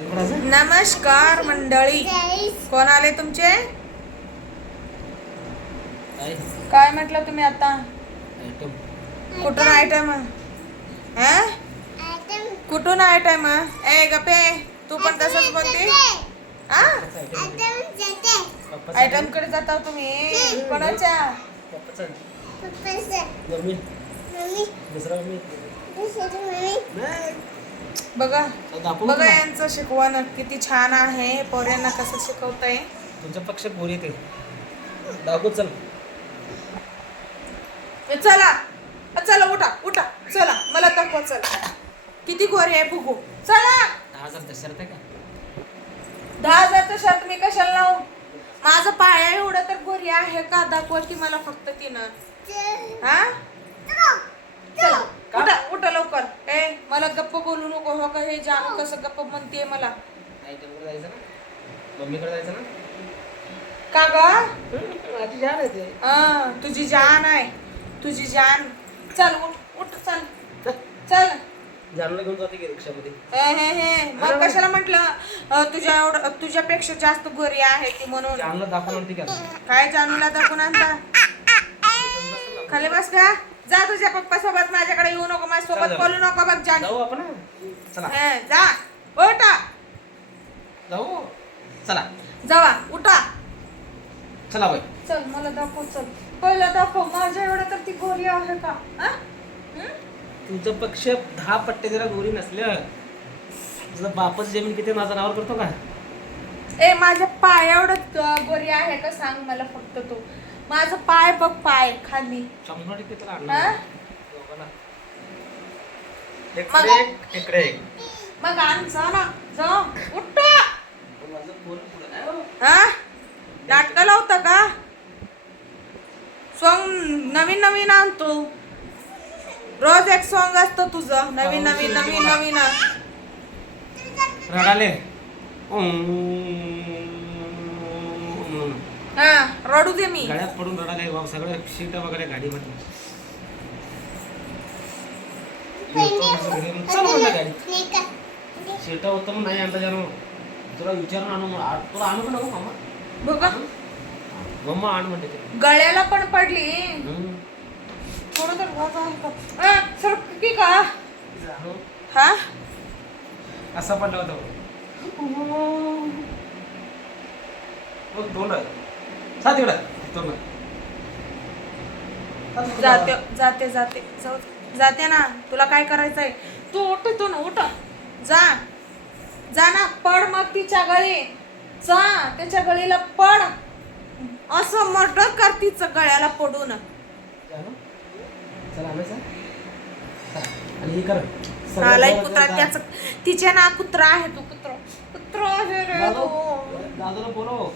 नमस्कार मंडळी. कोण आले तुमचे? काय म्हटलं तुम्ही आता? कुठून आयटम हा? कुठून आयटम ए गपे तू पण तसंच बोलते? हा? आयटमकडे जाता हो तुम्ही. कोणाच्या? मम्मी. दुसरा बघा. बघा. यांचं शिकवण किती छान आहे. पोऱ्यांना कसं शिकवताय. तुमच्या पक्ष पोरी ते. दाखवू चल. चला. चला उठा उठा. चला मला दाखवा चला. किती गोरी आहे बघू. चला. दहा हजार शर्त आहे का? दहा हजारचं शर्ट मी कशाला लावू? माझं पाया एवढं तर गोरी आहे का? दाखवा की मला फक्त तिनं. हा? चला उठा उठा लवकर. ए मला गप्प बोलू जानू कसं गप्प म्हणते मला. आयटमकडे जायचं ना? मम्मीकडे जायचं ना? का ग? हम्म, माझी जान आहे ते. हा, तुझी जान आहे. तुझी जान चल उठ उठ चल. चल. जानला घेऊन जाते की रिक्षामध्ये? ए, हे हे. मग कशाला म्हंटल? तुझ्या एवढं तुझ्यापेक्षा जास्त गोरी आहे ती म्हणून. जानला दाखवून आणते का काय जानूला दाखवून आणता? खाली बस का जा तुझ्या पप्पा सोबत माझ्याकडे येऊ नको माझ्या सोबत. बोलू नको. बघ जानू. जाऊ आपण. चला. हे, जा. उठा. जाऊ? चला. जावा उठा. चला बाई. चल मला दाखव चल. पहिलं दाखव माझ्या एवढं तर ती गोरी आहे का? हा? हं? तुमचं पक्ष दहा पट्टे जरा गोरी नसल्या तुझं बापाचं जमीन किती माझं नावावर करतो का? ए माझ्या पाय एवढं गोरी आहे का सांग मला फक्त तू. माझं पाय बघ पाय खाली. शंभर टक्के हा? आणणार. दोघांना. मग- इकडे एक इकडे एक मग आण जा ना जा उठ. हो. नाटक लावता का? सॉंग नवीन नवीन आणतो. रोज एक सॉंग असतं तुझं. नवीन नवीन नवीन नवीन. रडाले. हा रडू दे मी. गळ्यात पडून रडाले. सगळे सीट वगैरे गाडीमध्ये. चल म्हणलं गाडी सीट होतं मग नाही आणता जाणं तुला विचारून आणू मग आ- तुला आणू पण नको मम्मा बघा मम्मा आण म्हणते ते गळ्याला पण पडली. हम्म. थोडं तर वाज आहे का अ, सरक की का. हा? असा पडला होता. मग दोन आहे. सात तिकडं. दोन जाते जाते जाते. जाऊ दे. जाते ना तुला काय करायचंय? तू उठ तू ना उठ. जा. जा ना पड मग तिच्या गळी जा त्याच्या गळीला पड असं मर्डर कर तिचं गळ्याला पडून. हे आलाय कुत्रा त्याच तिचे ना कुत्रा आहे तू कुत्रा. कुत्रा आहे रे तो. दादूला बोलव.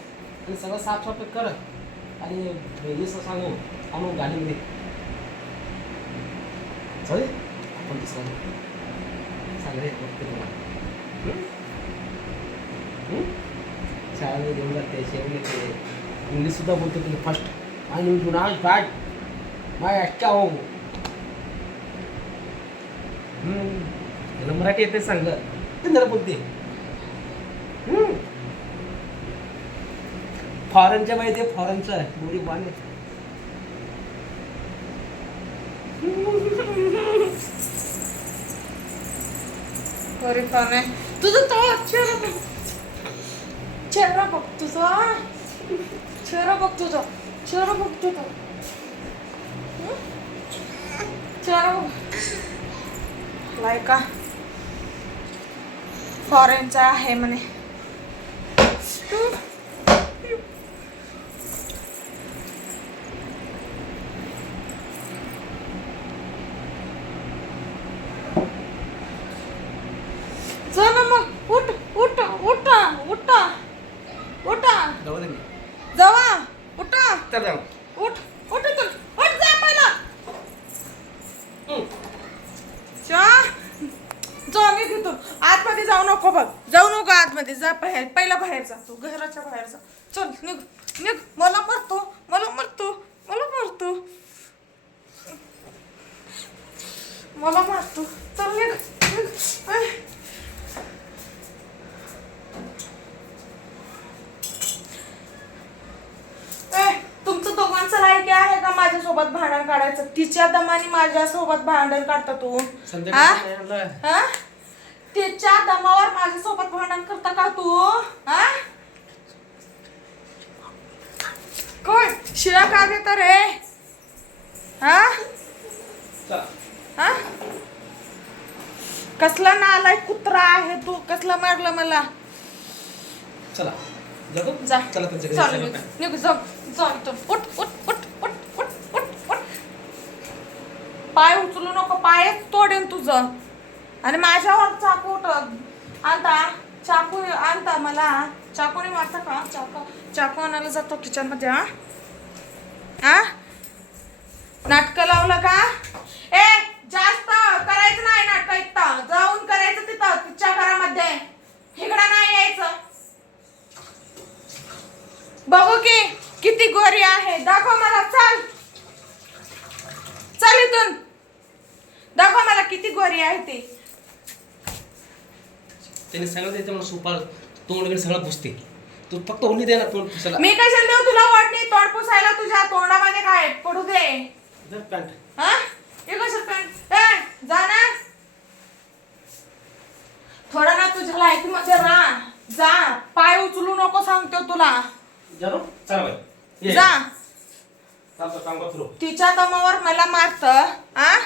आणि सगळं साफसफाई कर. आणि सांगू. आणू गाडीमध्ये. चालेल आपण दुसरा चांगले बघते तुला हं? हं? शाळेमध्ये घेऊन जाते शेवले ते इंग्लिश सुद्धा बोलते तुला फर्स्ट आणि डू नॉट बॅट माय अक्का हो त्याला मराठी येते सांग जरा बोलते हं. फॉरेनच्या बाई ते फॉरेनचं आहे गोरी बाण आहे. तुझं तो चेहरा बघ चेहरा बघ तुझा चेहरा बघ तुझा चेहरा बघ तुझा हं? चेहरा बघ लायका फॉरेनचा आहे म्हणे जाऊ नको बघ. जाऊ नको आतमध्ये. जा बाहेर. पहिला बाहेर जा. तू घराच्या बाहेर जा. चल निघ. निघ. मला मरतो. मला मरतो. मला मरतो. मला मारतो. चल निघ. तुमचं दोघांचं लायकी आहे का माझ्यासोबत भांडण काढायचं? तिच्या दमाने माझ्यासोबत भांडण काढता तू. हा हा तिच्या दमावर माझ्या सोबत भांडण करता का तू? हा? कोण? शिळा का देत रे? हा. हा? कसला नालाय कुत्रा आहे तू? कसला मारलं मला? चला. जा. त्यांच्या. निघ निघ जा जा इथून. उठ उठ उठ उठ उठ उठ उठ. पाय उचलू नको. पायच तोडेन तुझं. आणि माझ्यावर चाकू उठ आणता चाकू आणता मला. चाकूने मारता का? चाकू चाकू आणायला जातो किचनमध्ये हा? हा? नाटक लावलं का? ए जास्त करायचं नाही नाटक इथं. जाऊन करायचं तिथं तिच्या घरामध्ये. इकडं नाही यायचं. बघू की किती गोरी आहे. दाखव मला चल. चल इथून. दाखव मला किती गोरी आहे ती. त्याने सगळं द्यायचं मला सुपार तोंड वगैरे सगळं पुसते. तू फक्त उन्ही दे ना तोंड पुसायला. मी कशाला देऊ तुला वाटणी तोंड पुसायला तुझ्या तोंडामध्ये काय? पडू दे. जर पॅन्ट. हा? हे कसं पॅन्ट? ए जा ना. थोडा ना तुझ्या लायकीमध्ये राहा. जा. पाय उचलू नको सांगतो तुला. चला बाई. ये. जा. चालतं काम. तिच्या दमावर मला मारत आ?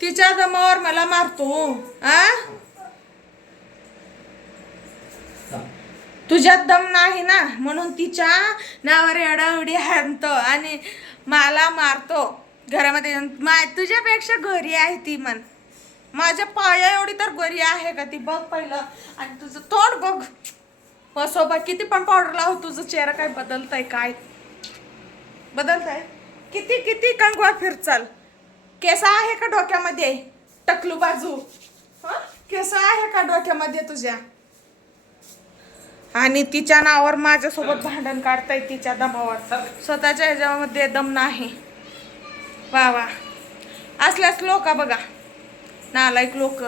तिच्या दमावर मला मारतो आ? तुझ्यात दम नाही ना? म्हणून तिच्या नावावर एडावडी हाणतो आणि मला मारतो घरामध्ये मा तुझ्यापेक्षा घरी आहे ती मन माझ्या पाया एवढी तर घरी आहे का ती? बघ पहिलं. आणि तुझं तोंड बघ. मसोबा किती पण पावडर लाव तुझं चेहरा काय बदलतंय काय? बदलतंय? किती किती कंगवा फिरचाल? केस आहे का डोक्यामध्ये? टकलू बाजू. हां? केस आहे का डोक्यामध्ये तुझ्या? आणि तिच्या नावावर माझ्यासोबत भांडण काढताय तिच्या दमावर. स्वतःच्या ह्याच्यामध्ये दम नाही. वा वा. असल्यास लोक बघा. नालायक लोक.